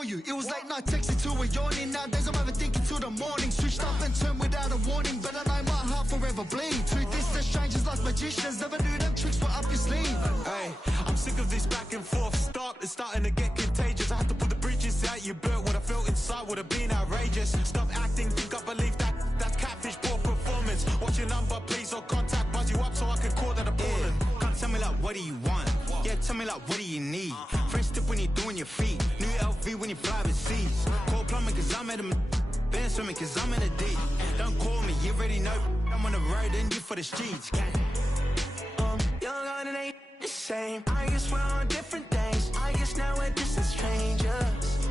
ignore you. It was late night texting till we're yawning. Nowadays I'm overthinking till the morning. Switched up and turned without a warning, but I know my heart forever bleed. Truth is that strangers like magicians, never knew them tricks were up your sleeve. Hey, I'm sick of this back and forth. It's starting to get contagious. I had to put the bridges out you built. What I felt inside would have been outrageous. Stop acting, think I believe that's catfish, poor performance. What's your number, please, or contact, buzz you up so I can call that appalling. Can't tell me like, what do you want? Yeah, tell me like, what do you need? French tip when you're doing your feet. New LV when you fly overseas. Call plumbing cause I'm at a been swimming cause I'm in a deep. Don't call me, you already know. I'm on the road and you for the streets. Young on it ain't the same. I guess we're on different things. I guess now we're distant strangers.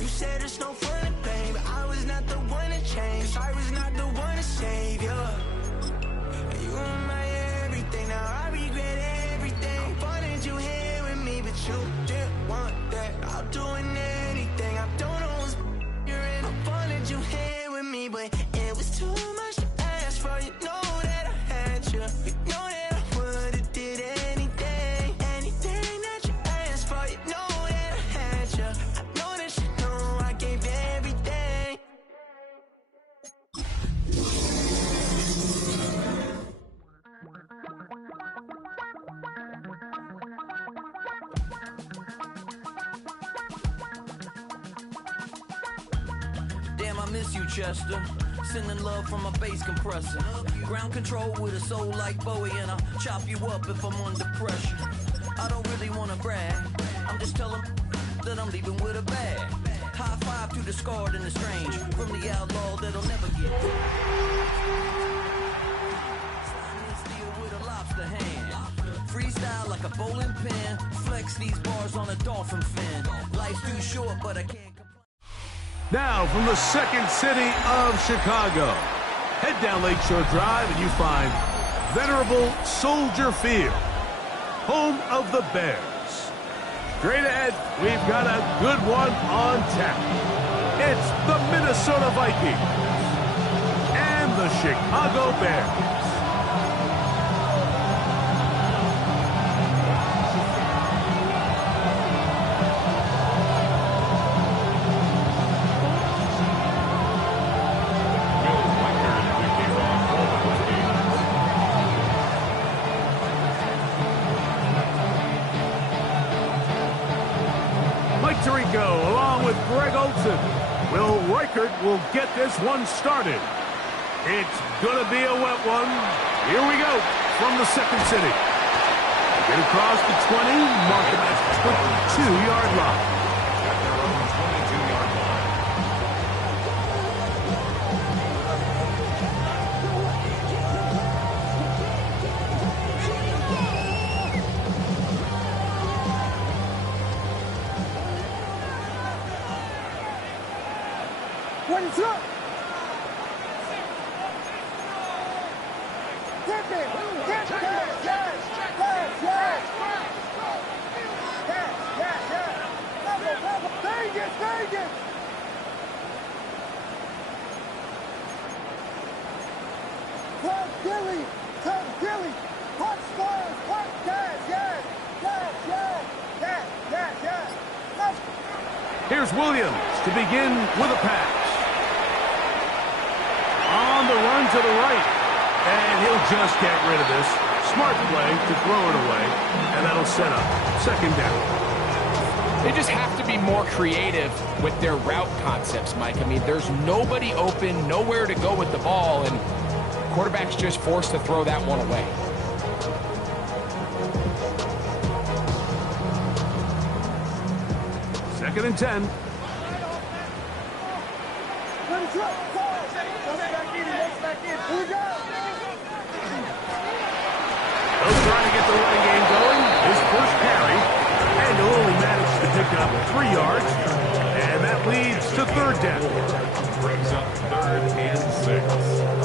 You said there's no fun in pain, but I was not the one to change. I was not the one to save you. You were my everything. Now I regret everything. I wanted you here with me, but you didn't want that. I'm doing anything. I don't know what's you're in. I wanted you here with me, but it was too much to ask for. You know that I had you. You know that I would have did anything. Anything that you asked for. You know that I had you. I know that you know I gave everything. Damn, I miss you, Chester. Sending love from a bass compressor. Ground control with a soul like Bowie, and I'll chop you up if I'm under pressure. I don't really wanna brag. I'm just telling that I'm leaving with a bag. High five to the scarred and the strange. From the outlaw that'll never get. Stainless steel with a lobster hand. Freestyle like a bowling pin. Flex these bars on a dolphin fin. Life's too short, but I can't. Now, from the second city of Chicago, head down Lakeshore Drive and you find venerable Soldier Field, home of the Bears. Straight ahead, we've got a good one on tap. It's the Minnesota Vikings and the Chicago Bears. Tirico, along with Greg Olson. Will Reichert will get this one started. It's going to be a wet one. Here we go from the second city. Get across the 20, mark him at the 22-yard line. Here's Williams to begin with a pass. On the run to the right. And he'll just get rid of this. Smart play to throw it away. And that'll set up second down. They just have to be more creative with their route concepts, Mike. I mean, there's nobody open, nowhere to go with the ball, and quarterback's just forced to throw that one away. Second and 10. They'll try to get the running game going. His first carry, and he'll only manage to pick up 3 yards, and that leads to third down. Brings up 3rd and 6.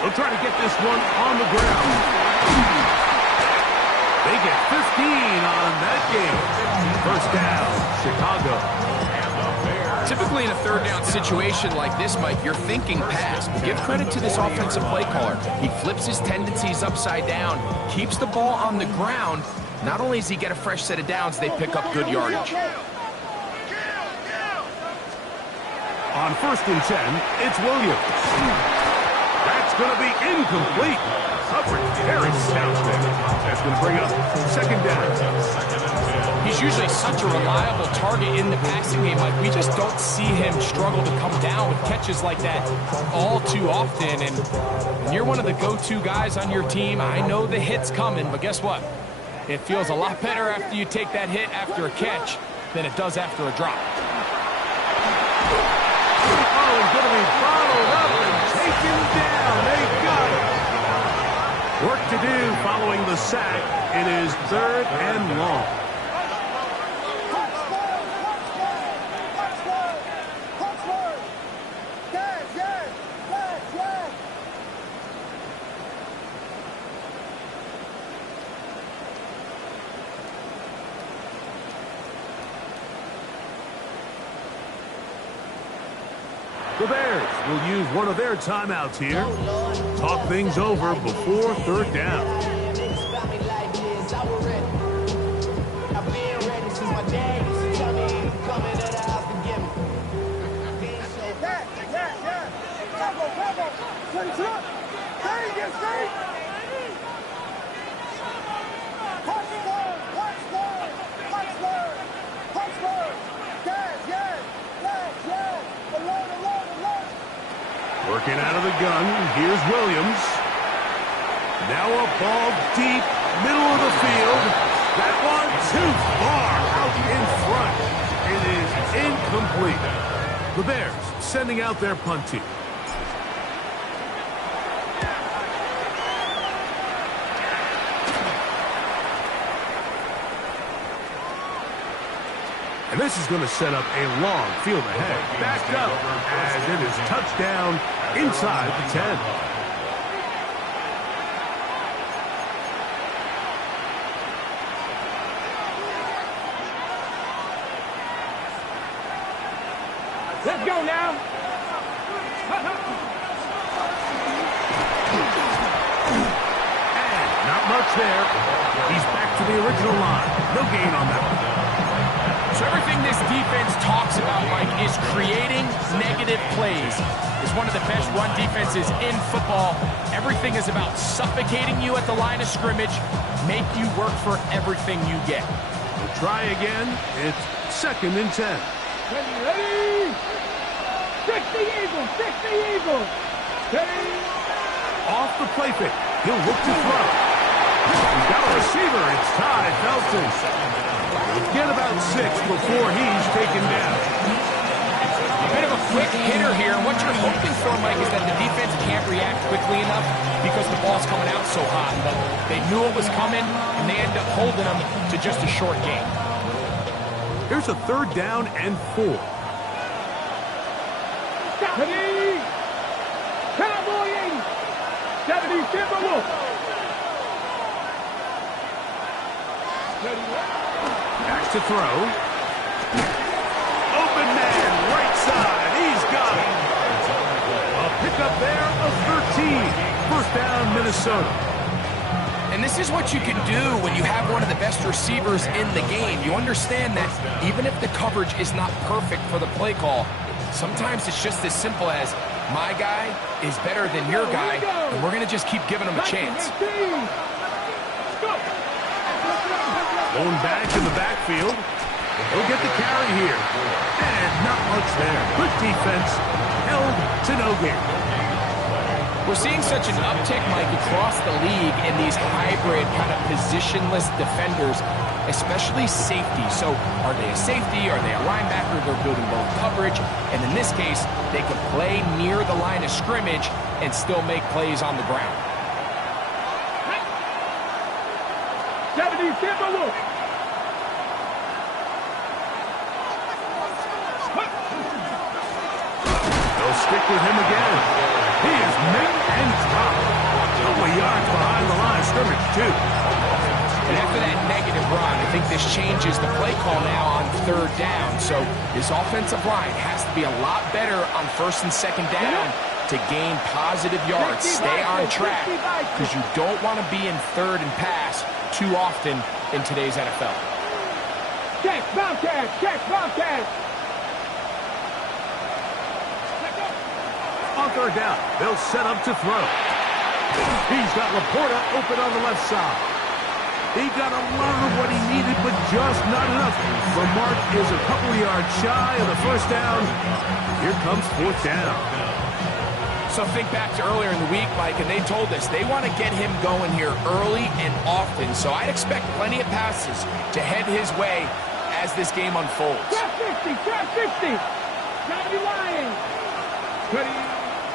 They'll try to get this one on the ground. They get 15 on that game. First down, Chicago. Typically in a third down situation like this, Mike, you're thinking pass. Give credit to this offensive play caller. He flips his tendencies upside down, keeps the ball on the ground. Not only does he get a fresh set of downs, they pick up good yardage. On 1st and 10, it's Williams. That's going to be incomplete. Coverage very stout there. That's going to bring up 2nd down. He's usually such a reliable target in the passing game. Like, we just don't see him struggle to come down with catches like that all too often. And when you're one of the go-to guys on your team, I know the hit's coming, but guess what? It feels a lot better after you take that hit after a catch than it does after a drop. Oh, he's going to be followed up and taken down. They got it. Work to do following the sack. It is 3rd and long. The Bears will use one of their timeouts here. Talk things over before 3rd down. Working out of the gun, here's Williams. Now a ball deep, middle of the field. That one too far out in front. It is incomplete. The Bears sending out their punt team. And this is going to set up a long field ahead. Backed up as it is touchdown inside the 10. Let's go now. And not much there. He's back to the original line. No gain on that one. So everything this defense talks about, Mike, is creating negative plays. It's one of the best run defenses in football. Everything is about suffocating you at the line of scrimmage, make you work for everything you get. We'll try again. It's 2nd and 10. Ready? 60 Eagles, 60 Eagles. Ready? Off the play fake. He'll look to throw. He's got a receiver. It's Ty Felton. He'll get about 6 before he's taken down. A bit of a quick hitter here. And what you're hoping for, Mike, is that the defense can't react quickly enough because the ball's coming out so hot. But they knew it was coming, and they end up holding them to just a short game. Here's a 3rd down and 4. Ready? Cowboy 80. 70 Timberwolf. Back to throw. Open man, right side. He's got it. A pickup there of 13. 1st down, Minnesota. And this is what you can do when you have one of the best receivers in the game. You understand that even if the coverage is not perfect for the play call, sometimes it's just as simple as my guy is better than your guy, and we're going to just keep giving him a chance. Going back in the backfield. He'll get the carry here. And not much there. Good defense. Held to no gain. We're seeing such an uptick, Mike, across the league in these hybrid kind of positionless defenders, especially safety. So are they a safety? Are they a linebacker? They're building both coverage. And in this case, they can play near the line of scrimmage and still make plays on the ground. 70 Timberwolf. They'll stick with him again. He is neck and top. A couple of yards behind the line of scrimmage, too. And after that negative run, I think this changes the play call now on third down. So this offensive line has to be a lot better on first and second down to gain positive yards. Stay on track because you don't want to be in third and pass too often in today's NFL. Check, Bobcat, check, Bobcat. On third down, they'll set up to throw. He's got Laporta open on the left side. He got a lot of what he needed, but just not enough. The mark is a couple yards shy of the first down. Here comes fourth down. So think back to earlier in the week, Mike, and they told us they want to get him going here early and often. So I'd expect plenty of passes to head his way as this game unfolds. Trap 50, trap 50. Johnny Lions.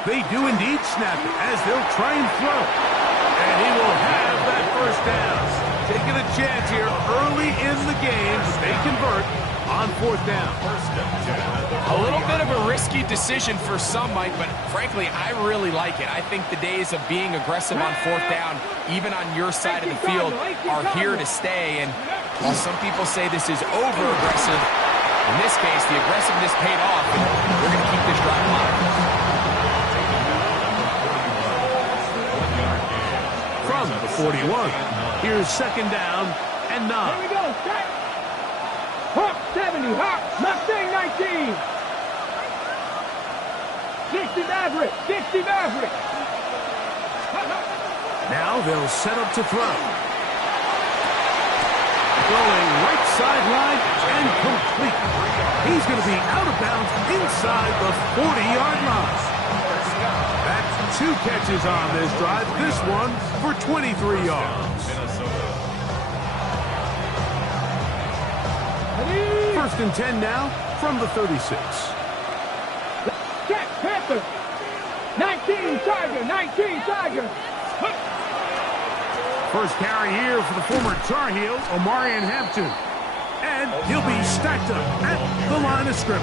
They do indeed snap it as they'll try and throw. And he will have that first down. Taking a chance here early in the game. They convert on fourth down. A little bit of a risky decision for some, Mike, but frankly, I really like it. I think the days of being aggressive on fourth down, even on your side of the field, are here to stay. And while some people say this is over-aggressive, in this case, the aggressiveness paid off, and we're going to keep this drive alive. From the 41, here's second down and 9. Here we go, set. Hawk 70, Hawk, Mustang 19. 60 Maverick, 60 Maverick. Now they'll set up to throw. Going right sideline and complete. He's going to be out of bounds inside the 40-yard line. That's 2 catches on this drive. This one for 23 yards. First and 10 now from the 36. Check, Panther. 19 Tiger, 19 Tiger. First carry here for the former Tar Heel, Omarion Hampton. And he'll be stacked up at the line of scrimmage.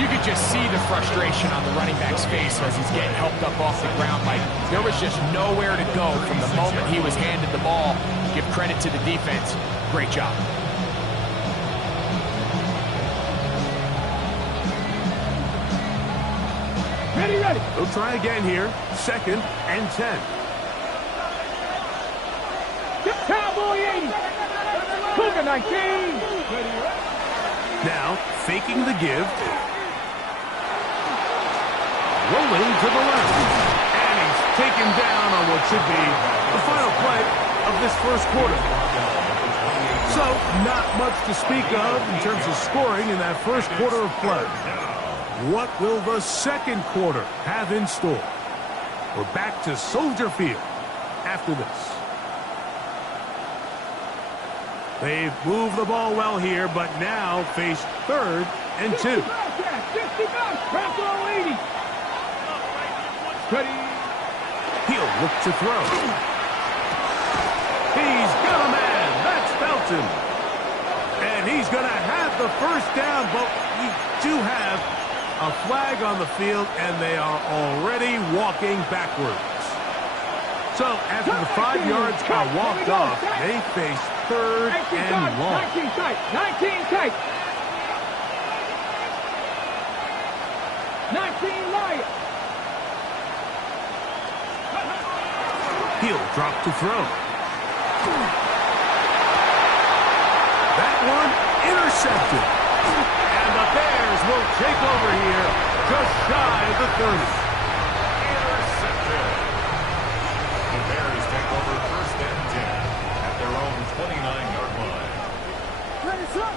You could just see the frustration on the running back's face as he's getting helped up off the ground. Like, there was just nowhere to go from the moment he was handed the ball. Give credit to the defense. Great job. Ready, ready. They'll try again here. Second and 10. Cowboy 80. Cougar 19. Now, faking the give. Rolling to the left. And he's taken down on what should be the final play of this first quarter. So, not much to speak of in terms of scoring in that first quarter of play. What will the second quarter have in store? We're back to Soldier Field after this. They've moved the ball well here, but now face third and 2. 60 Bronco 80. Ready. He'll look to throw. He's got a man. That's Felton. And he's going to have the first down, but we do have a flag on the field, and they are already walking backwards. So after the 5 yards are walked off, they face third and long. 19 tight, 19 tight. 19 Lion. He'll drop to throw. That one intercepted. And the Bears will take over here just shy of the 30. Intercepted. The Bears take over first and 10 at their own 29-yard line. Ready, son.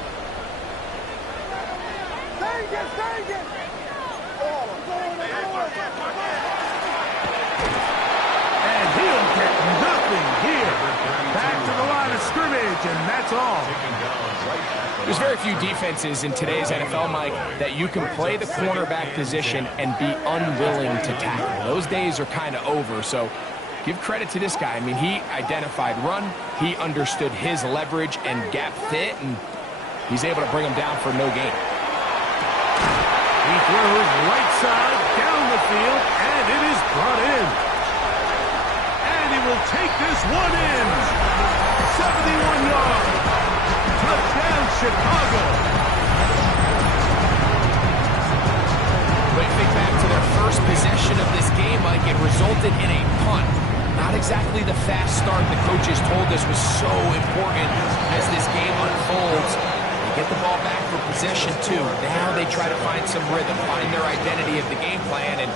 Dang it. And he'll get nothing here. Back to the line of scrimmage, and that's all. There's very few defenses in today's NFL, Mike, that you can play the cornerback position and be unwilling to tackle. Those days are kind of over, so give credit to this guy. I mean, he identified run, he understood his leverage and gap fit, and he's able to bring him down for no gain. He throws right side down the field, and it is brought in. And he will take this one in. 71 yards. Touchdown, Chicago. But think back to their first possession of this game, Mike, it resulted in a punt. Not exactly the fast start the coaches told us was so important as this game unfolds. They get the ball back for possession 2. Now they try to find some rhythm, find their identity of the game plan, and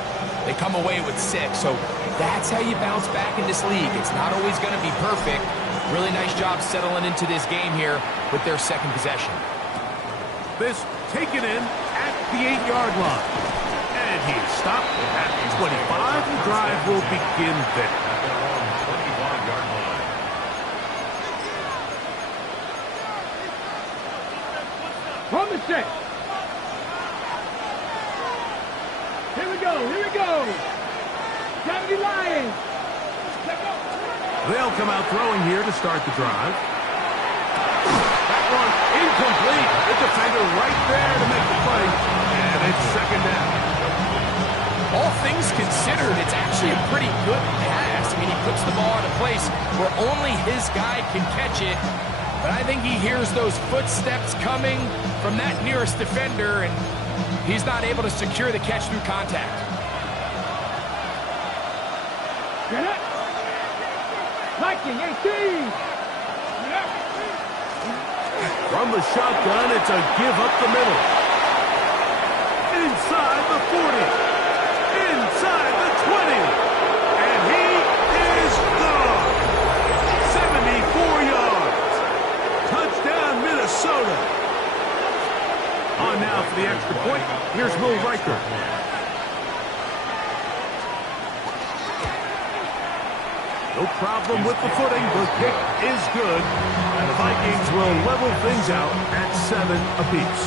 they come away with 6. So that's how you bounce back in this league. It's not always going to be perfect. Really nice job settling into this game here with their second possession. This taken in at the 8-yard line. And he is stopped at 25. The drive will begin there. From the set. Here we go, here we go. 70 Lions. They'll come out throwing here to start the drive. That one incomplete. The defender right there to make the play. And it's second down. All things considered, it's actually a pretty good pass. I mean, he puts the ball in a place where only his guy can catch it. But I think he hears those footsteps coming from that nearest defender, and he's not able to secure the catch through contact. Get it. Viking 18. From the shotgun, it's a give up the middle. Inside the 40. Inside the 20. And he is gone. 74 yards. Touchdown, Minnesota. On now for the extra point. Here's Will Riker. No problem with the footing. The kick is good. And the Vikings will level things out at 7 apiece.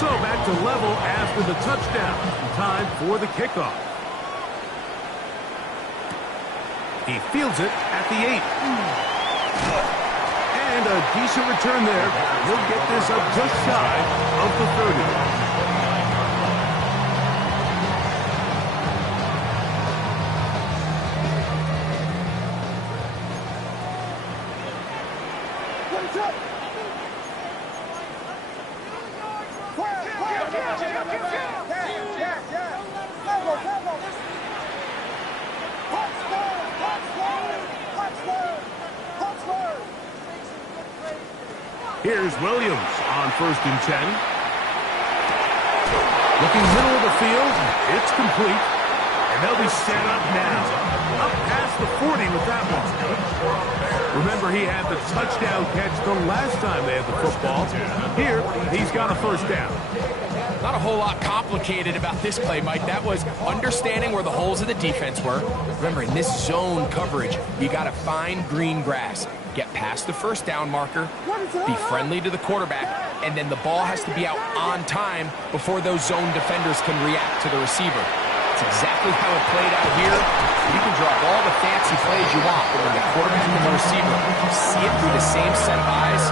So back to level after the touchdown. Time for the kickoff. He fields it at the 8. And a decent return there. He'll get this up just shy of the 30. Here's Williams on 1st and 10. Looking middle of the field. It's complete. And they'll be set up now. Up past the 40 with that one. Remember, he had the touchdown catch the last time they had the football. Here, he's got a first down. Not a whole lot complicated about this play, Mike. That was understanding where the holes of the defense were. Remember, in this zone coverage, you got to find green grass. Get past the first down marker, be friendly to the quarterback, and then the ball has to be out on time before those zone defenders can react to the receiver. It's exactly how it played out here. You can drop all the fancy plays you want, but when the quarterback and the receiver see it through the same set of eyes,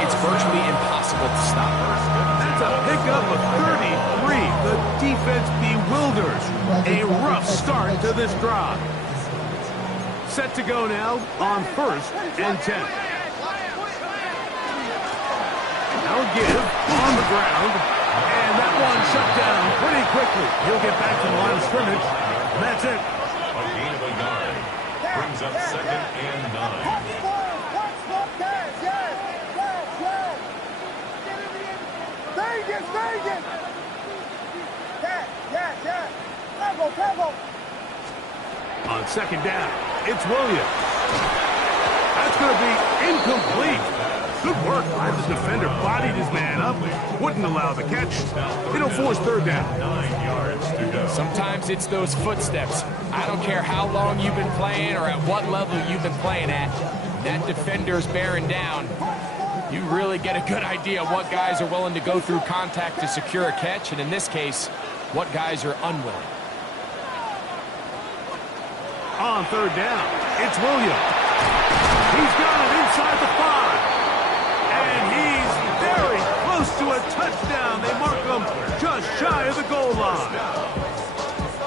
it's virtually impossible to stop. That's a pickup of 33. The defense bewilders. A rough start to this drive. Set to go now on 1st and 10. Now a give on the ground. And that one shut down pretty quickly. He'll get back to the line of scrimmage. And that's it. A gain of a yard. Brings up 2nd and 9. Vegas! Yes. Travel. On 2nd down, it's Williams. That's going to be incomplete. Good work by the defender. Bodied his man up. Wouldn't allow the catch. It'll force 3rd down. 9 yards to go. Sometimes it's those footsteps. I don't care how long you've been playing or at what level you've been playing at. That defender's bearing down. You really get a good idea of what guys are willing to go through contact to secure a catch, and in this case, what guys are unwilling. On 3rd down, it's Williams. He's got it inside the 5. And he's very close to a touchdown. They mark him just shy of the goal line.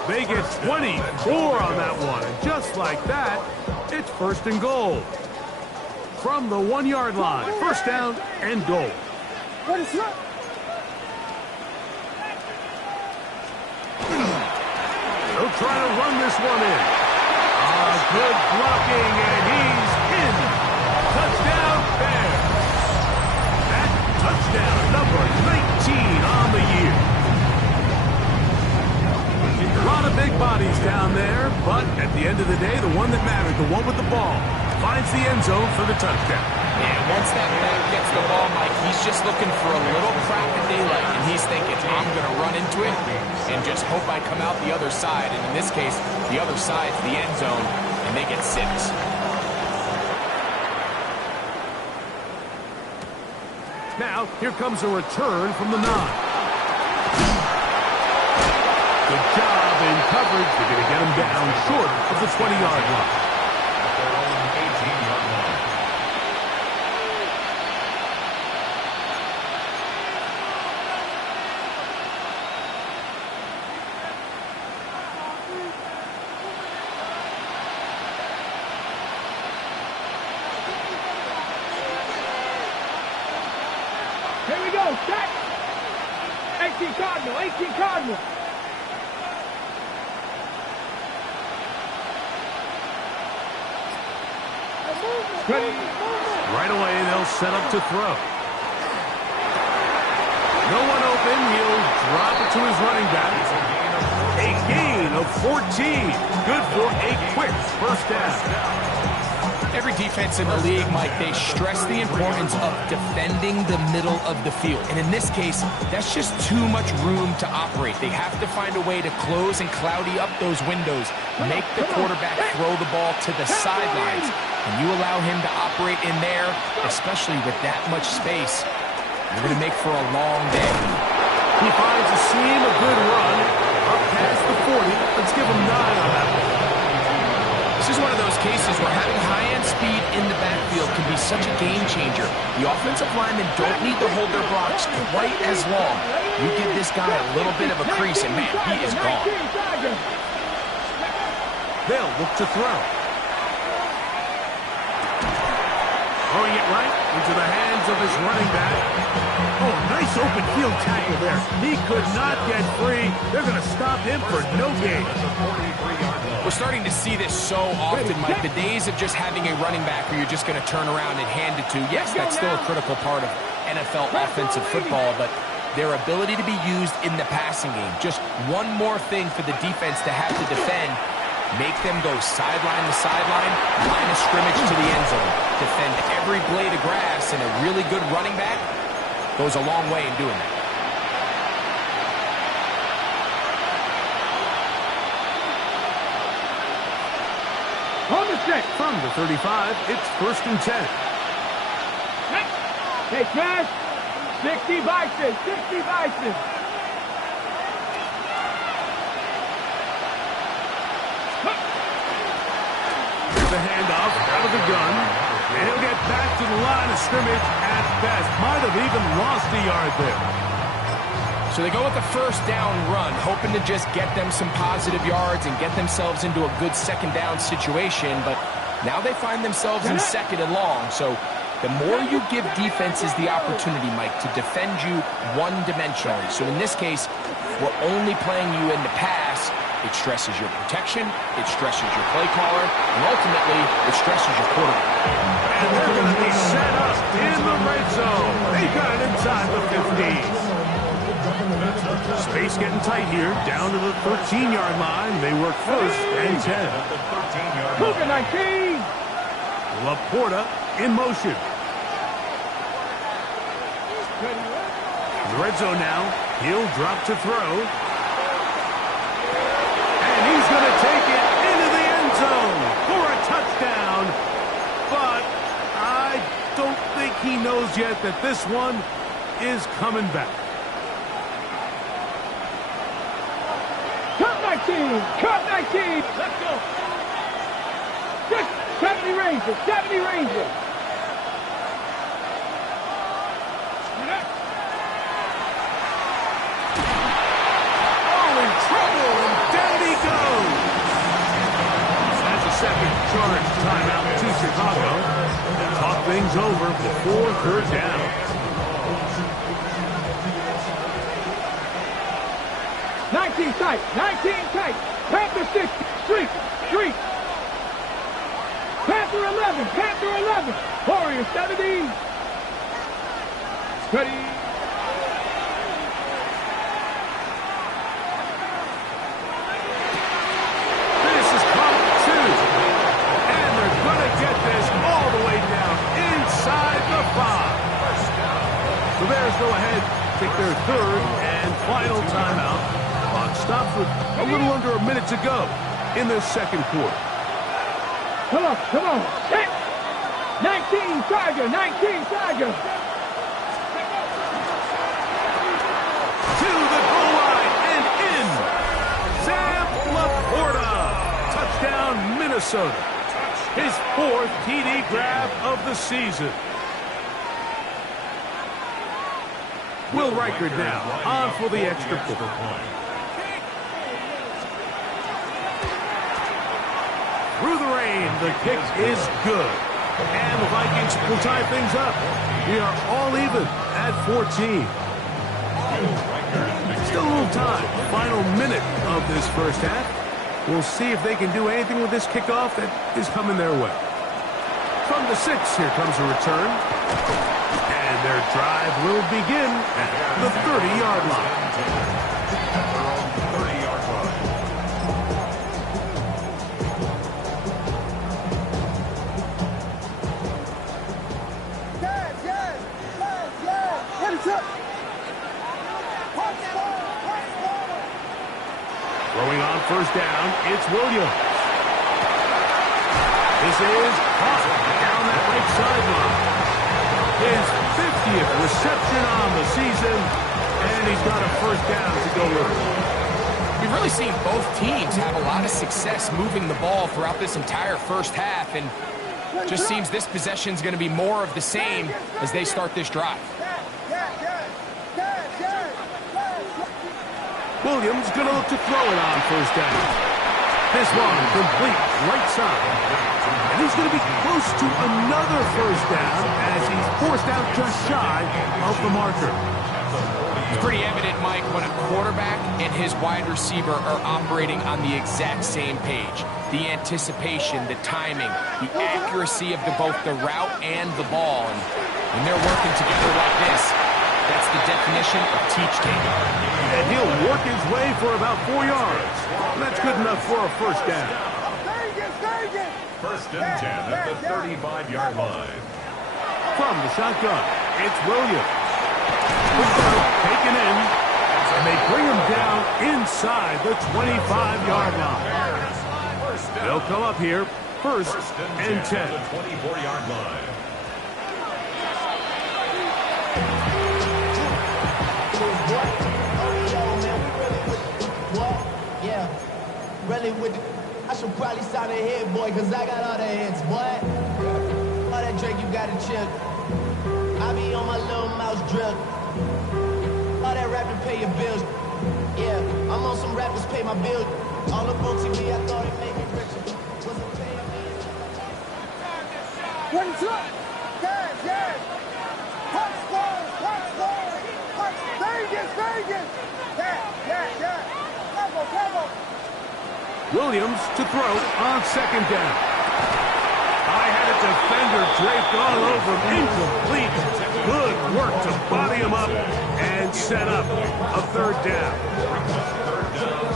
They get 24 on that one. And just like that, it's first and goal. From the 1-yard line, first down and goal. What is that? They'll try to run this one in. Good blocking, and he's in. Touchdown, Bears. That touchdown, number 19 on the year. A lot of big bodies down there, but at the end of the day, the one that mattered, the one with the ball, finds the end zone for the touchdown. And once that back gets the ball, Mike, he's just looking for a little crack of daylight, and he's thinking, I'm going to run into it and just hope I come out the other side. And in this case, the other side's the end zone, and they get 6. Now, here comes a return from the 9. Good job in coverage. They're going to get him down short of the 20-yard line. At their own 18-yard line. Here we go, set. 18 Cardinal, 18 Cardinal. Ready. Right away, they'll set up to throw. No one open. He'll drop it to his running back. A gain of 14. Good for a quick first down. Every defense in the league, Mike, they stress the importance of defending the middle of the field. And in this case, that's just too much room to operate. They have to find a way to close and cloudy up those windows, make the quarterback throw the ball to the sidelines. And you allow him to operate in there, especially with that much space, you're going to make for a long day. He finds a seam, a good run, up past the 40. Let's give him 9 on that one. This is one of those cases where having high-end speed in the backfield can be such a game changer. The offensive linemen don't need to hold their blocks quite as long. You give this guy a little bit of a crease, and man, he is gone. They'll look to throw. Throwing it right into the hands of his running back. Oh, nice open field tackle there. He could not get free. They're going to stop him for no gain. We're starting to see this so often, Mike. The days of just having a running back where you're just going to turn around and hand it to, yes, that's still a critical part of NFL offensive football, but their ability to be used in the passing game, just one more thing for the defense to have to defend, make them go sideline to sideline, line of scrimmage to the end zone, defend every blade of grass, and a really good running back goes a long way in doing that. On the set. From the 35, it's first and 10. Hey, Cash. 60 Bison. 60 Bison. Here's a handoff out of the gun. And he'll get back to the line of scrimmage at best. Might have even lost a yard there. So they go with the first down run, hoping to just get them some positive yards and get themselves into a good second down situation, but now they find themselves in second and long. So the more you give defenses the opportunity, Mike, to defend you one-dimensionally. So in this case, we're only playing you in the pass. It stresses your protection, it stresses your play caller, and ultimately, it stresses your quarterback. And they're going to be set up in the red zone. They got it inside the 15. Space getting tight here, down to the 13-yard line. They work first and 10. Cougar 19. Laporta in motion. The red zone now. He'll drop to throw. And he's going to take it into the end zone for a touchdown. But I don't think he knows yet that this one is coming back. Cut 19. Let's go. 70 Rangers. 70 Rangers. Oh, in trouble. And down he 3-yard timeout to Chicago. Talk things over before third down. Nineteen tight. Panther 6, street. Panther 11. Warrior 70. Ready. This is caught 2. And they're going to get this all the way down inside the 5. The Bears go ahead, take their third and final timeout. Clock stops with a little under a minute to go in the second quarter. Come on. Set. 19 Tiger. To the goal line and in. Sam Laporta. Touchdown, Minnesota. His 4th TD grab of the season. Will Riker now on for the extra point. Through the rain, the kick is good. And the Vikings will tie things up. We are all even at 14. Still a little time. Final minute of this first half. We'll see if they can do anything with this kickoff that is coming their way. From the 6, here comes a return. And their drive will begin at the 30-yard line. Throwing on first down, it's Williams. This is caught down that right sideline. His 50th reception on the season, and he's got a first down to go with it. We've really seen both teams have a lot of success moving the ball throughout this entire first half, and just seems this possession is going to be more of the same as they start this drive. Williams going to look to throw it on first down. This one complete right side. And he's going to be close to another first down as he's forced out just shy of the marker. It's pretty evident, Mike, when a quarterback and his wide receiver are operating on the exact same page. The anticipation, the timing, the accuracy of both the route and the ball. And when they're working together like this, that's the definition of teach taking. And he'll work his way for about 4 yards. And that's good enough for a first down. First and 10 at the 35-yard line. From the shotgun, it's Williams. Taken in, and they bring him down inside the 25-yard line. They'll come up here, first and 10. The 24-yard line. Really with the, I should probably sign a head, boy, cause I got all the hits, boy. All that Drake, you got a chip. I be on my little mouse drip. All that rap to pay your bills. Yeah, I'm on some rappers pay my bills. All up on TV, I thought it made me richer. Wasn't paying me. What's up? Yes. Hot score. Vegas. Yeah. Bravo. Williams to throw on second down. I had a defender draped all over him. Incomplete. Good work to body him up and set up a third down.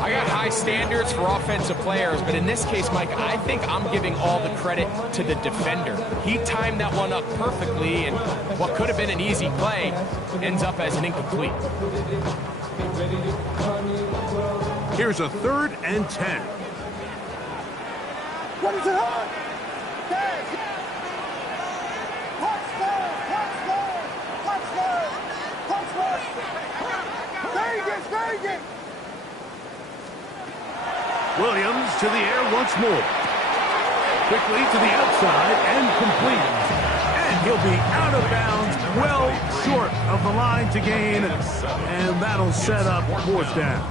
I got high standards for offensive players, but in this case, Mike, I think I'm giving all the credit to the defender. He timed that one up perfectly, and what could have been an easy play ends up as an incomplete. Here's a 3rd and 10. What is it on? Vegas. Williams to the air once more. Quickly to the outside and complete. And he'll be out of bounds, well short of the line to gain. And that'll set up 4th down.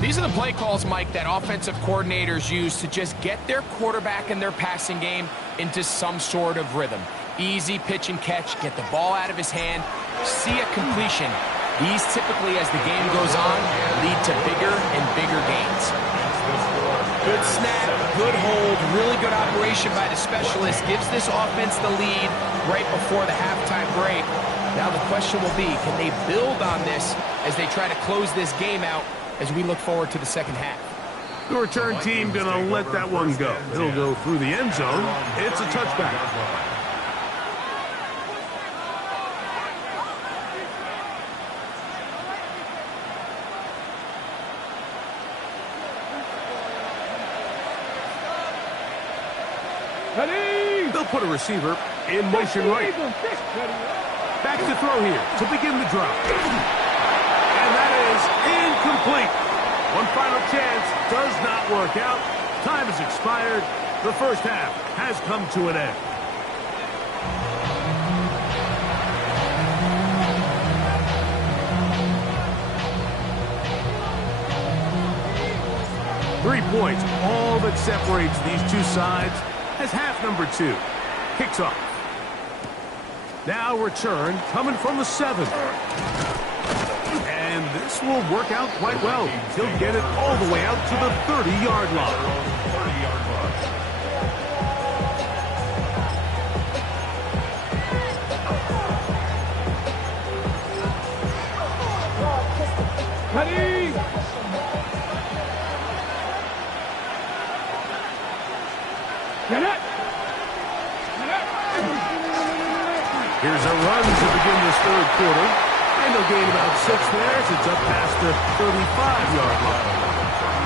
These are the play calls, Mike, that offensive coordinators use to just get their quarterback and their passing game into some sort of rhythm. Easy pitch and catch, get the ball out of his hand, see a completion. These typically, as the game goes on, lead to bigger and bigger gains. Good snap, good hold, really good operation by the specialist. Gives this offense the lead right before the halftime break. Now the question will be, can they build on this as they try to close this game out as we look forward to the second half? The return team going to let that one go. It'll go through the end zone. It's a touchback. They'll put a receiver in motion right. Back to throw here to begin the drive. And that is incomplete. One final chance does not work out. Time has expired. The first half has come to an end. Three points, all that separates these two sides as half number 2 kicks off. Now return coming from the 7. And this will work out quite well. He'll get it all the way out to the 30-yard line. Here's a run to begin this third quarter. And they'll gain about 6 there as it's up past the 35-yard line.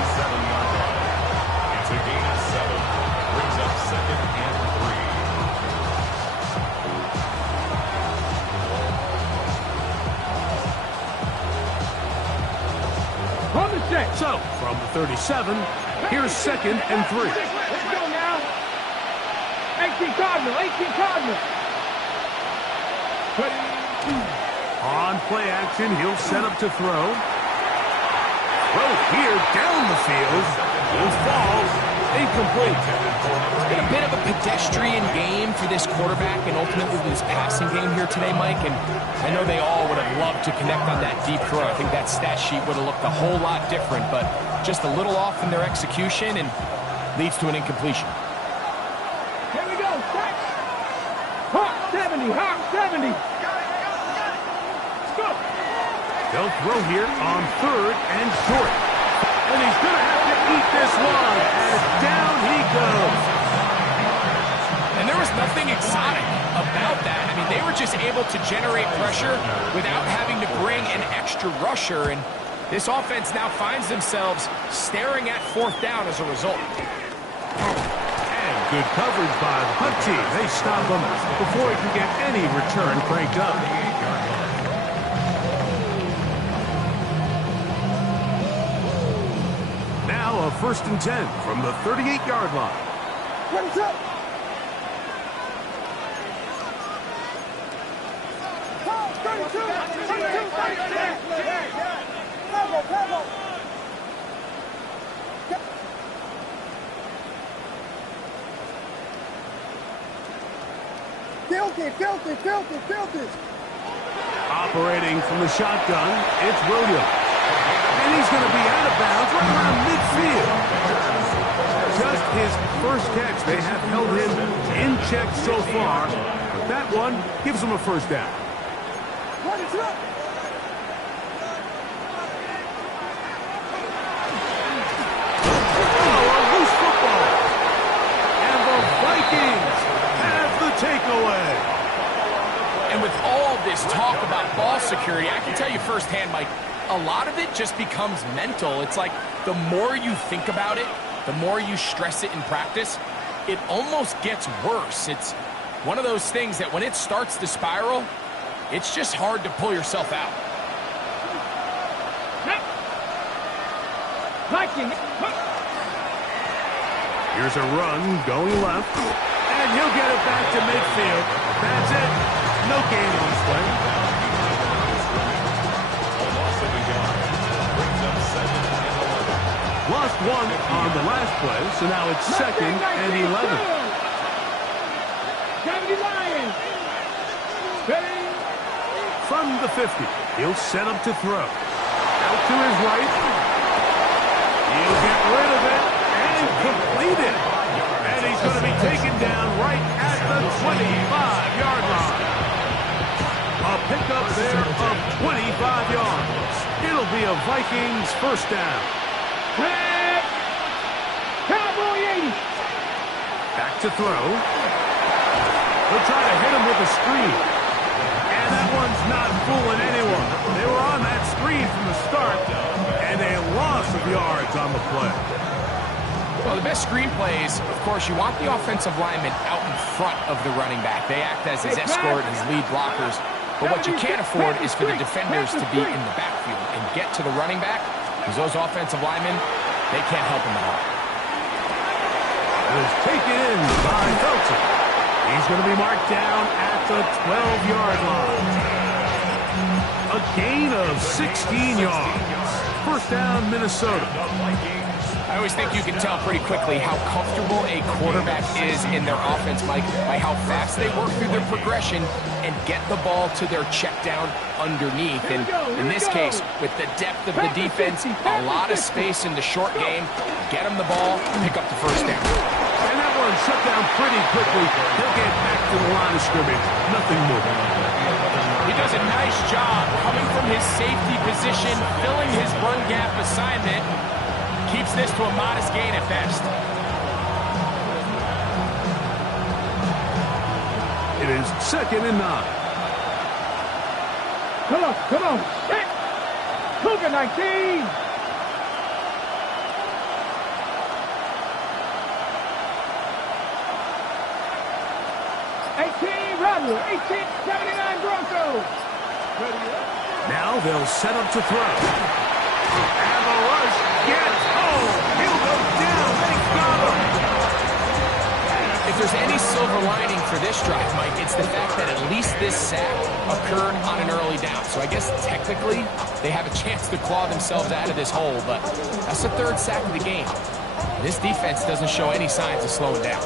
37-yard line. It's a gain of 7. Brings up 2nd and 3. On the set. So, from the 37, here's 2nd and 3. Let's go now. 18 Cardinal, 18 Cardinal. On play action, he'll set up to throw. Throw here down the field. Will fall. Incomplete. It's been a bit of a pedestrian game for this quarterback and ultimately this passing game here today, Mike. And I know they all would have loved to connect on that deep throw. I think that stat sheet would have looked a whole lot different, but just a little off in their execution and leads to an incompletion. Here we go. Hawk 70, Hawk 70. They'll throw here on 3rd and short. And he's going to have to eat this one as down he goes. And there was nothing exotic about that. I mean, they were just able to generate pressure without having to bring an extra rusher. And this offense now finds themselves staring at 4th down as a result. And good coverage by the Hunt team. They stop him before he can get any return cranked up. Now a 1st and 10 from the 38-yard line. What's up? Filthy. Operating from the shotgun, it's Williams. And he's going to be out of bounds right around midfield. Just his first catch. They have held him in check so far. But that one gives him a 1st down. Oh, a loose football. And the Vikings have the takeaway. And with all this talk about ball security, I can tell you firsthand, Mike, a lot of it just becomes mental. It's like the more you think about it, the more you stress it in practice, it almost gets worse. It's one of those things that when it starts to spiral, it's just hard to pull yourself out. Here's a run going left, and he'll get it back to midfield. That's it. No gain on this play. A loss of a yard. Brings up 2nd and 11. Lost one on the last play, so now it's 2nd and 11. 70 Lions. From the 50, he'll set up to throw. Out to his right. He'll get rid of it and complete it. And he's going to be taken down right at the 25-yard line. A pickup there of 25 yards. It'll be a Vikings first down. Cowboy 80. Back to throw. They'll try to hit him with a screen. And that one's not fooling anyone. They were on that screen from the start, and a loss of yards on the play. Well, the best screen plays, of course, you want the offensive lineman out in front of the running back. They act as his escort, his lead blockers. But what you can't afford is for the defenders to be in the backfield and get to the running back, because those offensive linemen, they can't help him at all. It was taken in by Felton. He's going to be marked down at the 12-yard line. A gain of 16 yards. First down, Minnesota. I always think you can tell pretty quickly how comfortable a quarterback is in their offense, Mike, by how fast they work through their progression and get the ball to their check down underneath. And in this case, with the depth of the defense, a lot of space in the short game, get them the ball, pick up the first down. And that one shut down pretty quickly. He'll get back to the line of scrimmage. Nothing more. He does a nice job coming from his safety position, filling his run gap assignment. Keeps this to a modest gain at best. It is 2nd and 9. Come on. Hit. Cougar 19. Robert, 1879 Broncos. Now they'll set up to throw. And the rush gets home. He'll go down. They got him. If there's any silver lining for this drive, Mike, it's the fact that at least this sack occurred on an early down. So I guess technically they have a chance to claw themselves out of this hole, but that's the 3rd sack of the game. This defense doesn't show any signs of slowing down.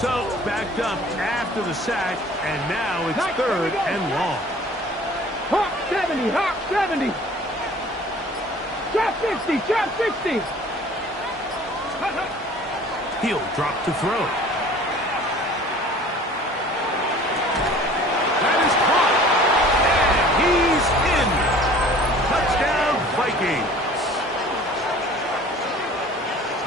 So backed up after the sack, and now it's 3rd and long. Hawk 70, Hawk 70. Drop 60, drop 60. He'll drop to throw. That is caught. And he's in. Touchdown, Vikings.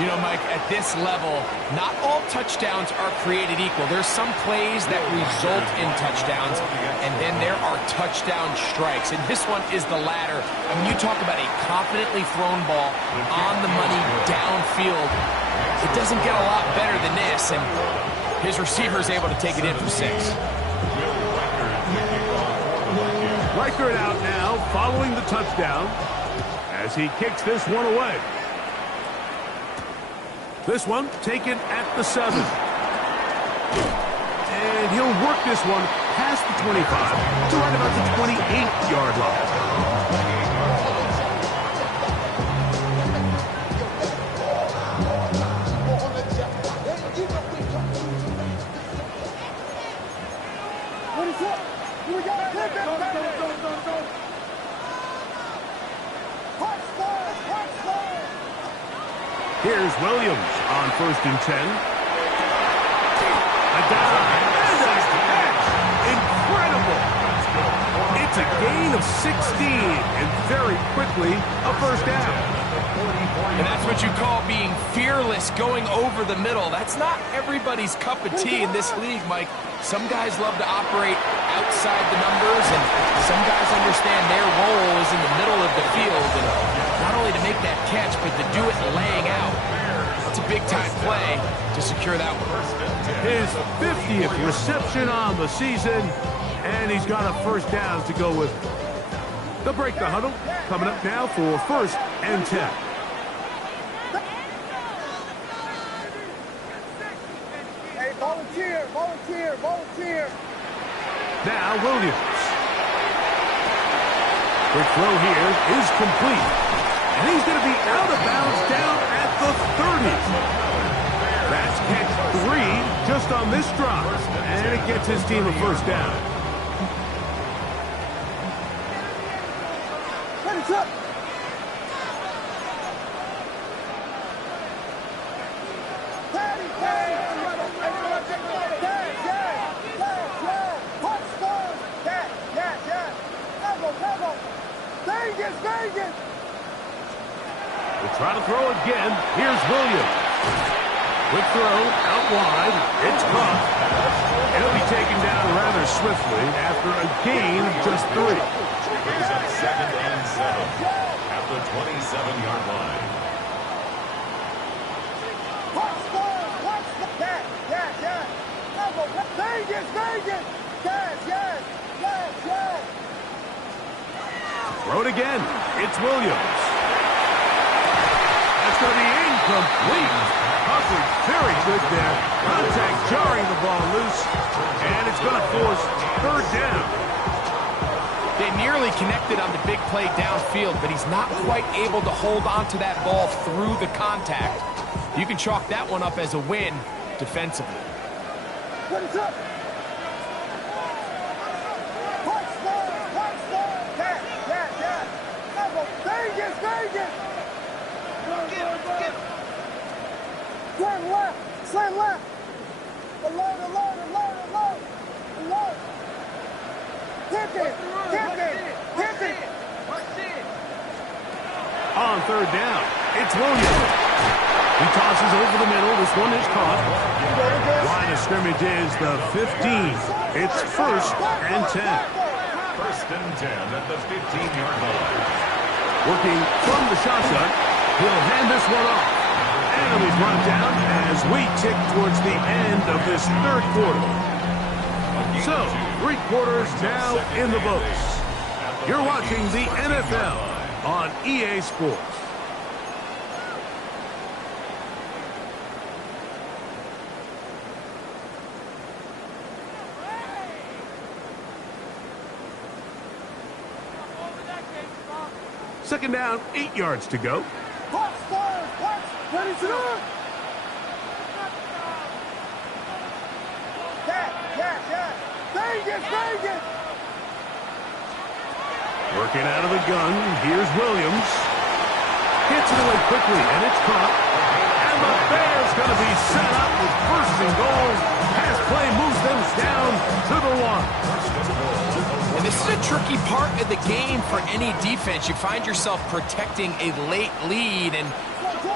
You know, Mike, at this level, not all touchdowns are created equal. There's some plays that result in touchdowns, and then there are touchdown strikes. And this one is the latter. I mean, you talk about a confidently thrown ball on the money downfield. It doesn't get a lot better than this, and his receiver is able to take it in for 6. Reichert out now, following the touchdown, as he kicks this one away. This one taken at the 7. And he'll work this one past the 25 to right about the 28-yard line. What is up? Here we go. Here's Williams on 1st and 10. A dive and a catch. Incredible. It's a gain of 16, and very quickly a first down. And that's what you call being fearless, going over the middle. That's not everybody's cup of tea in this league, Mike. Some guys love to operate outside the numbers, and some guys understand their role is in the middle of the field. And not only to make that catch, but to do it laying out. It's a big-time play to secure that one. His 50th reception on the season, and he's got a first down to go with. They'll break the huddle. Coming up now for 1st and 10. Hey, volunteer. Now Williams. Quick throw here is complete. And he's going to be out of bounds down at the 30. That's catch 3 just on this drop. And it gets his team a first down. Hands up. Vegas! We'll try to throw again. Here's Williams. Quick throw out wide. It's caught. It'll be taken down rather swiftly after a gain of just 3. Brings up 2nd and 7 at the 27-yard line. Vegas! Yes! Throw it again. It's Williams. That's going to be incomplete. Coverage very good there. Contact jarring the ball loose. And it's going to force 3rd down. They nearly connected on the big play downfield, but he's not quite able to hold on to that ball through the contact. You can chalk that one up as a win defensively. What is up? Vegas! Slam left! Alert! Hit it! On 3rd down, it's Williams. He tosses over the middle. This one is caught. Line of scrimmage is the 15. It's 1st and 10. 1st and 10 at the 15-yard line. Working from the shotgun, he'll hand this one off. And he'll be brought down as we tick towards the end of this 3rd quarter. So, 3 quarters now in the books. You're watching the NFL on EA Sports. Second down, 8 yards to go. Ready to go! Vegas! Working out of the gun, here's Williams. Hits it away quickly, and it's caught. And the Bears going to be set up with 1st and goal. Pass play moves them down to the 1. And this is a tricky part of the game for any defense. You find yourself protecting a late lead, and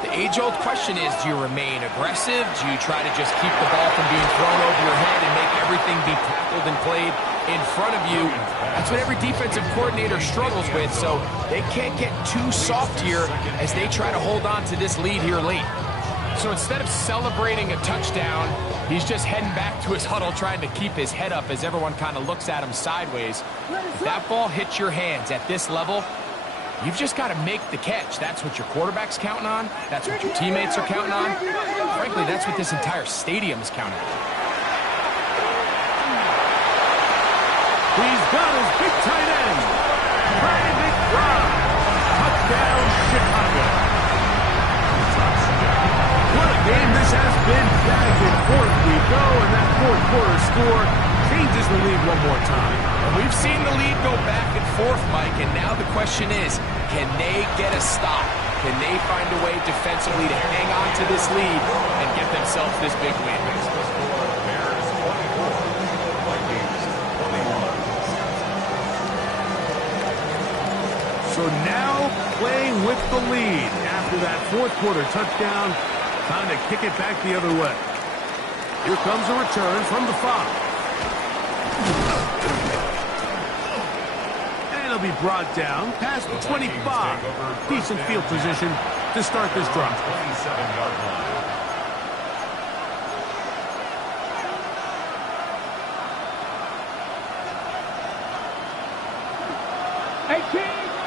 the age-old question is, do you remain aggressive? Do you try to just keep the ball from being thrown over your head and make everything be tackled and played in front of you? That's what every defensive coordinator struggles with, so they can't get too soft here as they try to hold on to this lead here late. So instead of celebrating a touchdown, he's just heading back to his huddle trying to keep his head up as everyone kind of looks at him sideways. If that ball hits your hands at this level, you've just got to make the catch. That's what your quarterback's counting on. That's what your teammates are counting on. Frankly, that's what this entire stadium is counting on. He's got his big tight end, Trey McBride. Touchdown, Chicago. What a game this has been. Back and forth we go, and that 4th quarter score changes the lead one more time. We've seen the lead go back and forth, Mike, and now the question is, can they get a stop? Can they find a way defensively to hang on to this lead and get themselves this big win? Bears 24, Vikings 21. So now playing with the lead after that 4th quarter touchdown. Time to kick it back the other way. Here comes a return from the 5. And he'll be brought down past the 25. Decent field position to start this drive. 27-yard line.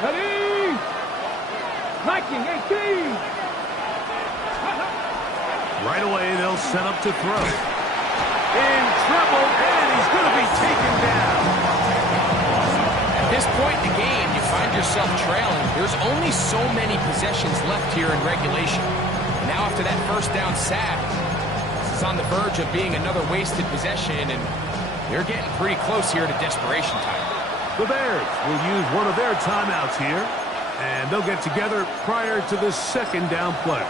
Ready! Viking 18! Right away, they'll set up to throw. In trouble, and he's going to be taken down. At this point in the game, you find find yourself trailing, there's only so many possessions left here in regulation. And now after that first down sack, this is on the verge of being another wasted possession, and they're getting pretty close here to desperation time. The Bears will use one of their timeouts here, and they'll get together prior to the second down play.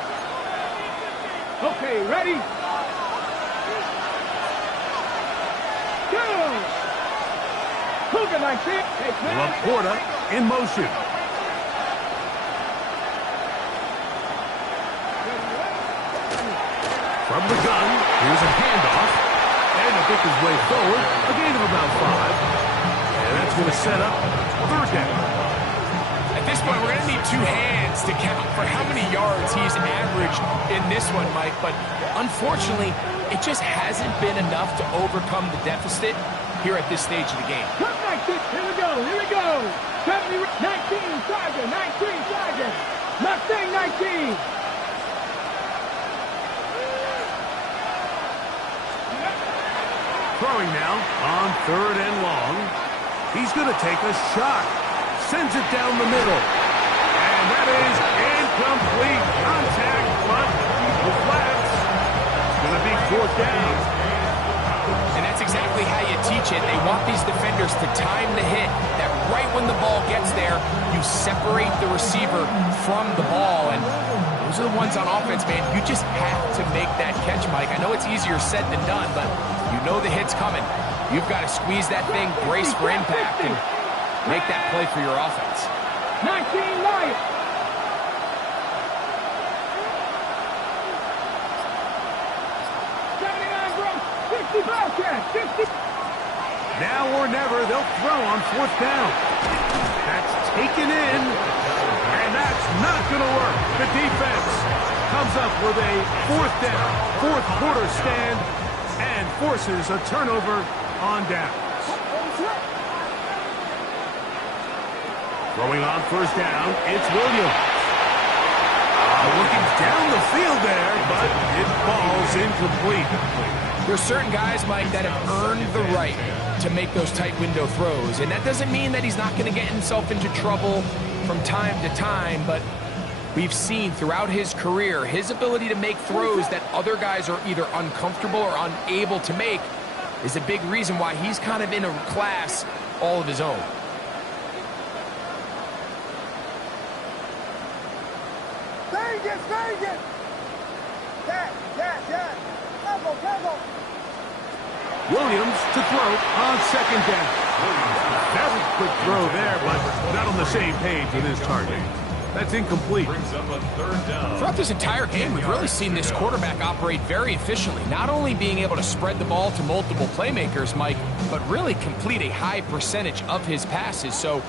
Okay, ready? Go! Cougar 19. Laporta in motion. From the gun, here's a handoff. And a pick his way forward, a gain of about 5. And that's going to set up third down. At this point, we're going to need 2 hands to count for how many yards he's averaged in this one, Mike. But unfortunately, it just hasn't been enough to overcome the deficit here at this stage of the game. Cut 19. Here we go. Here we go. 19 Tiger. 19 Tiger. Mustang 19. Throwing now on third and long. He's going to take a shot. Sends it down the middle. And that is incomplete. Contact, but the flats. It's going to be fourth down. And that's exactly how you teach it. They want these defenders to time the hit. That right when the ball gets there, you separate the receiver from the ball. And those are the ones on offense, man. You just have to make that catch, Mike. I know it's easier said than done, but you know the hit's coming. You've got to squeeze that thing, brace for impact, and make that play for your offense. 19 Lions. Now or never, they'll throw on fourth down. That's taken in, and that's not going to work. The defense comes up with a fourth down, fourth quarter stand, and forces a turnover on downs. Throwing on first down, it's Williams. Looking down the field there, but it falls incomplete. There's certain guys, Mike, that have earned the right to make those tight window throws. And that doesn't mean that he's not going to get himself into trouble from time to time, but we've seen throughout his career his ability to make throws that other guys are either uncomfortable or unable to make is a big reason why he's kind of in a class all of his own. Vegas! Yeah. Cover. Williams to throw on second down. Very quick throw there, but not on the same page with his target. That's incomplete. Brings up a third down. Throughout this entire game, we've really seen this quarterback operate very efficiently, not only being able to spread the ball to multiple playmakers, Mike, but really complete a high percentage of his passes. So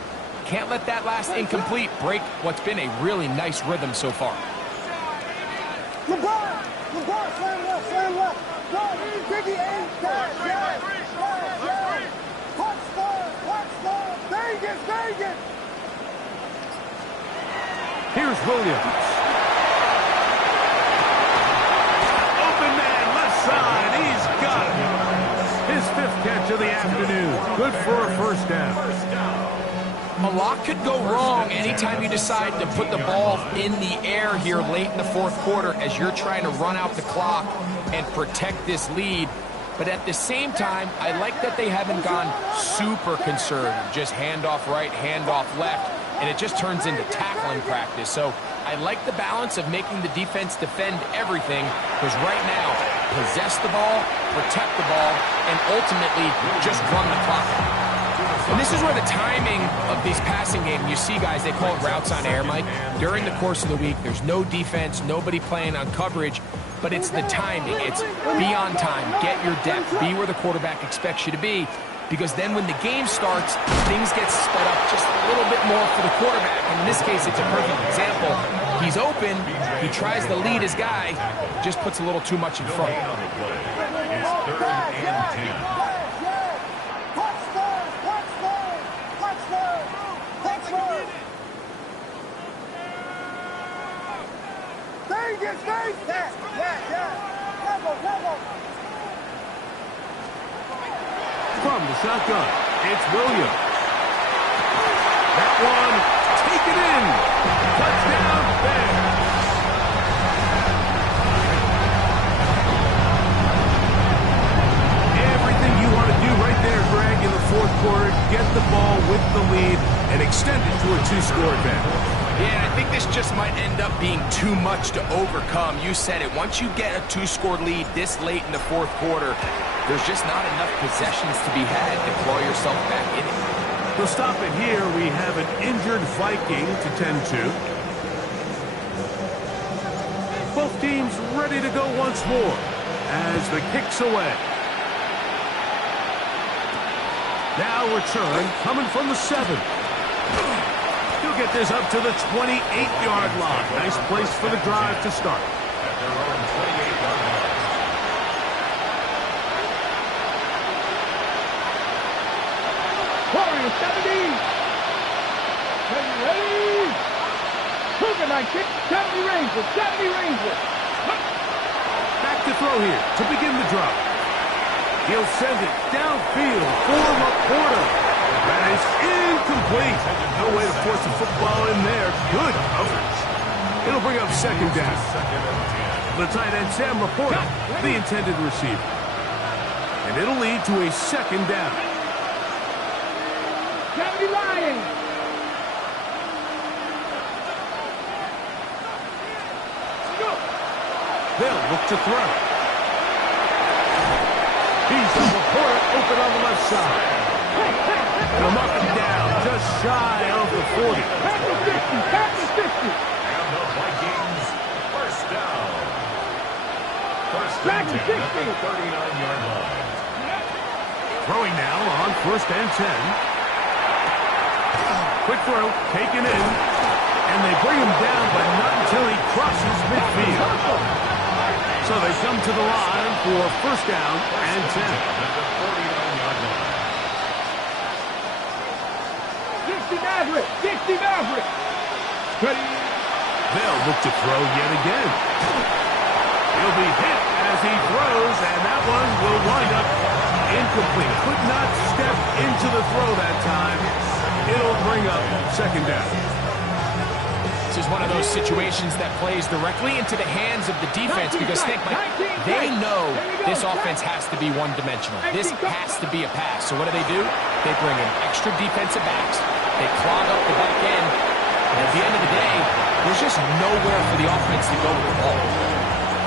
can't let that last incomplete break what's been a really nice rhythm so far. LeBron, slam left. Go, Biggie, yeah. Touchdown. Vegas. Here's Williams. Open man, left side. He's got it. His 5th catch of the afternoon. Good for a first down. A lot could go wrong anytime you decide to put the ball in the air here late in the fourth quarter as you're trying to run out the clock and protect this lead. But at the same time, I like that they haven't gone super conservative, just handoff right, handoff left, and it just turns into tackling practice. So I like the balance of making the defense defend everything, because right now, possess the ball, protect the ball, and ultimately just run the clock. And this is where the timing of these passing games, you see guys, they call it routes on air, Mike. During the course of the week, there's no defense, nobody playing on coverage, but it's the timing. It's be on time, get your depth, be where the quarterback expects you to be, because then when the game starts, things get sped up just a little bit more for the quarterback. And in this case, it's a perfect example. He's open, he tries to lead his guy, just puts a little too much in front. It's 3rd and 10. From the shotgun, it's Williams. That one, taken in. Touchdown, Bears. Everything you want to do right there, Greg, in the fourth quarter, get the ball with the lead and extend it to a 2-score advantage. Yeah, I think this just might end up being too much to overcome. You said it. Once you get a 2-score lead this late in the fourth quarter, there's just not enough possessions to be had to claw yourself back in it. To stop it here, we have an injured Viking to tend to. Both teams ready to go once more as the kick's away. Now return coming from the 7. He'll get this up to the 28-yard line. Nice place for the drive to start. At their own 28-yard line. Warriors 70. Ready. Cougar 19. 70 Rangers. 70 Rangers. Back to throw here to begin the drive. He'll send it downfield for Laporta. That is incomplete. No way to force the football in there. Good coverage. It'll bring up second down. The tight end, Sam Laporta, the intended receiver. And it'll lead to a second down. 70 Lions. They'll look to throw. He's on Laporta, open on the left side. And they'll knock him down just shy of the 40. Back to 50. Back to 50. And the Vikings, first down. First Back and to 10 at 60. the 39-yard line. Throwing now on first and 10. Quick throw, taken in. And they bring him down, but not until he crosses midfield. So they come to the line for first down and 10. At the 49-yard line. 60 Maverick. 60 Maverick. Ready. They'll look to throw yet again. He'll be hit as he throws, and that one will wind up incomplete. Could not step into the throw that time. It'll bring up second down. This is one of those situations that plays directly into the hands of the defense because think, Mike, they know this offense has to be one-dimensional. This has to be a pass. So what do? They bring in extra defensive backs. They clog up the back end. And at the end of the day, there's just nowhere for the offense to go with the ball.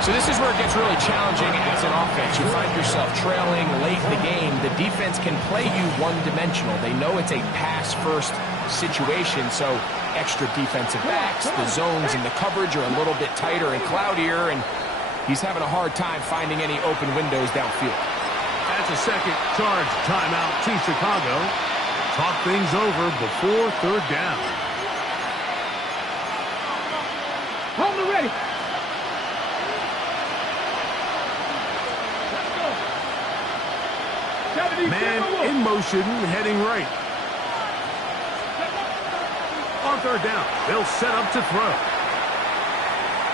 So this is where it gets really challenging as an offense. You find yourself trailing late in the game. The defense can play you one-dimensional. They know it's a pass-first situation, so extra defensive backs, the zones and the coverage are a little bit tighter and cloudier, and he's having a hard time finding any open windows downfield. That's a second charge timeout to Chicago. Talk things over before third down. Hold it ready. Man in motion, heading right. On third down, they'll set up to throw.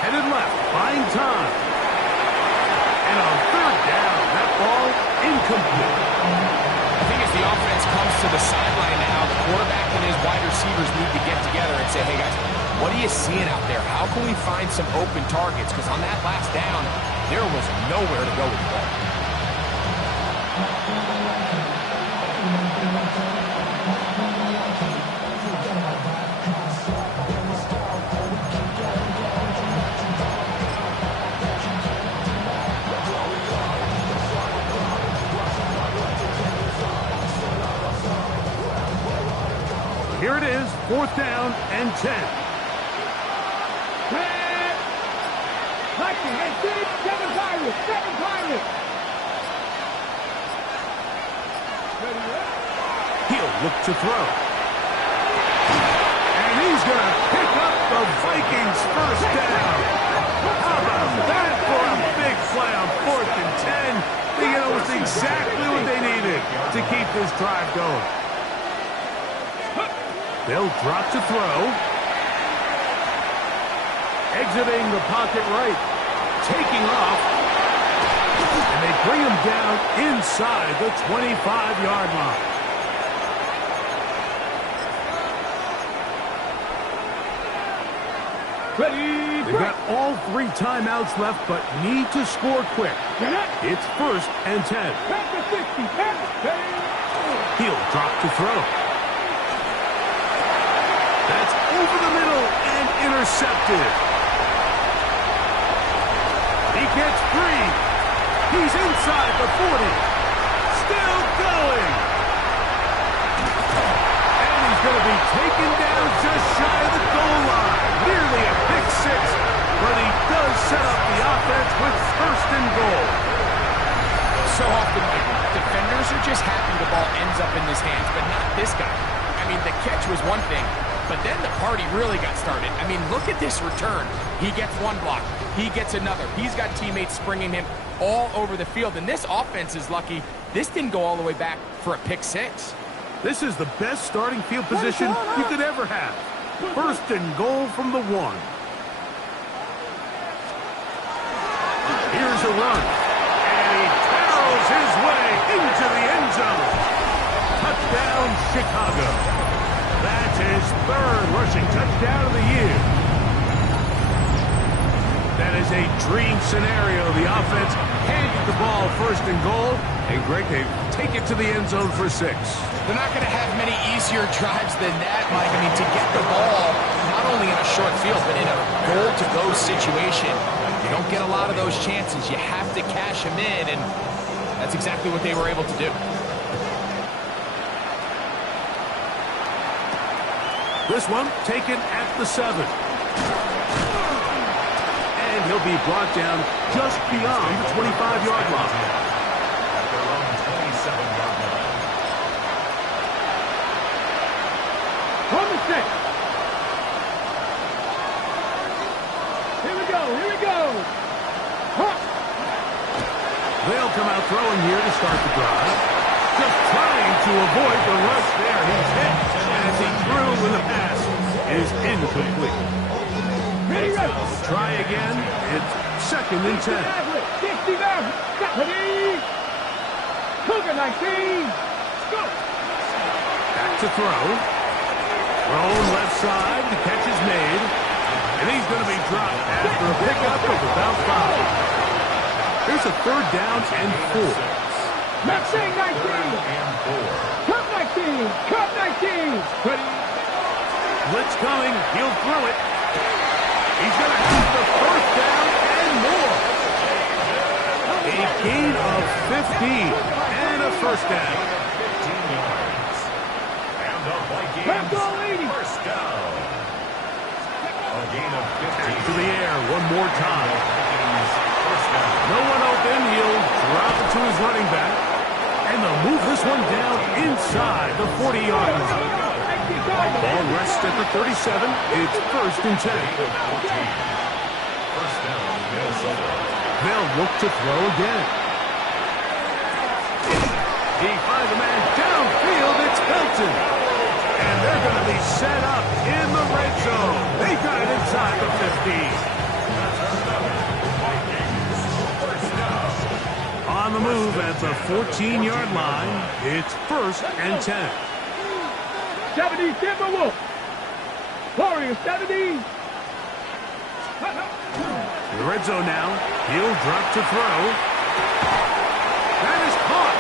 Headed left, buying time. And on third down, that ball incomplete. I think as the offense comes to the sideline now, the quarterback and his wide receivers need to get together and say, hey guys, what are you seeing out there? How can we find some open targets? Because on that last down, there was nowhere to go with the ball. Here it is, fourth down and 10. Viking, 7 Pirates, 7 Pirates. He'll look to throw. And he's going to pick up the Vikings' first down. How about that for a big play on fourth and 10? They get almost exactly what they needed to keep this drive going. They'll drop to throw. Exiting the pocket right. Taking off. And they bring him down inside the 25-yard line. Ready, They've got all 3 timeouts left, but need to score quick. It's 1st and 10. Pass the 60, pass the 10. He'll drop to throw. That's over the middle and intercepted. He gets free. He's inside the 40. Still going. And he's going to be taken down just shy of the goal line. Nearly a pick 6, but he does set up the offense with 1st and goal. So often, defenders are just happy the ball ends up in his hands, but not this guy. I mean, the catch was one thing, but then the party really got started. I mean, look at this return. He gets one block. He gets another. He's got teammates springing him all over the field, and this offense is lucky this didn't go all the way back for a pick 6. This is the best starting field position you could ever have. 1st and goal from the 1. Here's a run. And he barrels his way into the end zone. Touchdown, Chicago. That's his 3rd rushing touchdown of the year. That is a dream scenario. The offense handed the ball 1st and goal. And Greg, they take it to the end zone for 6. They're not going to have many easier drives than that, Mike. I mean, to get the ball, not only in a short field, but in a goal-to-go situation, you don't get a lot of those chances. You have to cash them in, and that's exactly what they were able to do. This one taken at the 7. And he'll be brought down just beyond the 25-yard line. At their own 27-yard line. On the set. Here we go, here we go. Huh. They'll come out throwing here to start the drive. Just trying to avoid the rush there. He's hit as he threw with a pass. It is incomplete. Ready, ready. Try again. It's 2nd and 10. 60 down. Ready. Cougar 19. Go. Back to throw. Thrown left side. The catch is made. And he's going to be dropped after a pickup of about 5. Here's a 3rd down and 4. Maxine 19. Cup 19. Cup 19. Ready. Blitz coming. He'll throw it. He's going to have the 1st down and more. A gain of 15 and a 1st down. 15 yards. And the Vikings 1st down. A gain of 15. To the air one more time. First down. No one open. He'll drop it to his running back. And they'll move this one down inside the 40-yard line. Ball rests at the 37. It's 1st and 10. 1st down, Minnesota. They'll look to throw again. He finds a man downfield. It's Hilton. And they're going to be set up in the red zone. They got it inside the 15. On the move at the 14-yard line. It's 1st and 10. 70 Timberwolves. Warriors 70. The red zone now. He'll drop to throw. That is caught.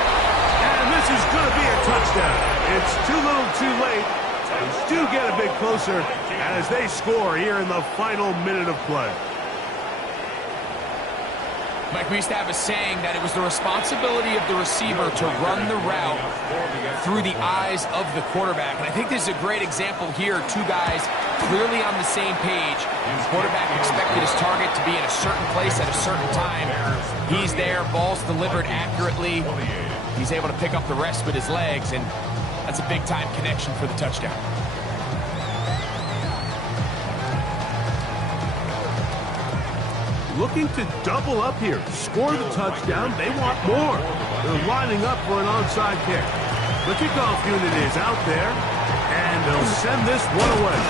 And this is going to be a touchdown. It's too little too late. They do get a bit closer as they score here in the final minute of play. Mike, we used to have a saying that it was the responsibility of the receiver to run the route through the eyes of the quarterback. And I think this is a great example here. 2 guys clearly on the same page. The quarterback expected his target to be in a certain place at a certain time. He's there, ball's delivered accurately. He's able to pick up the rest with his legs, and that's a big-time connection for the touchdown. Looking to double up here. Score the touchdown. They want more. They're lining up for an onside kick. The kickoff unit is out there, and they'll send this one away.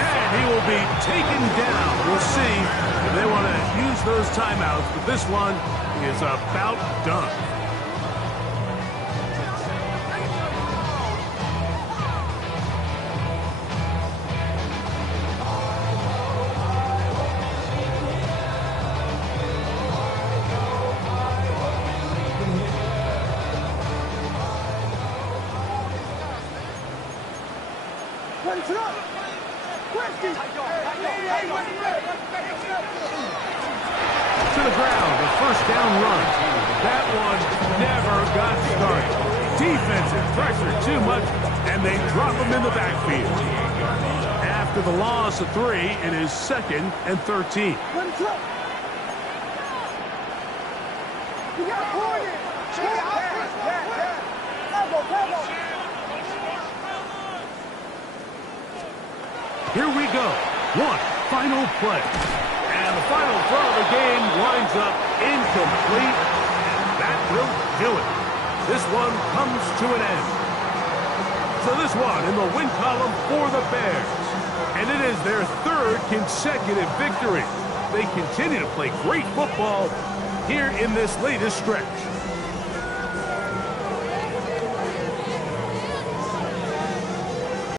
And he will be taken down. We'll see if they want to use those timeouts, but this one is about done. To the ground, the first down run. That one never got started. Defensive pressure too much, and they drop him in the backfield. After the loss of 3, it is 2nd and 13. Here we go. One final play. And the final throw of the game winds up incomplete. And that will do it. This one comes to an end. So this one in the win column for the Bears. And it is their 3rd consecutive victory. They continue to play great football here in this latest stretch.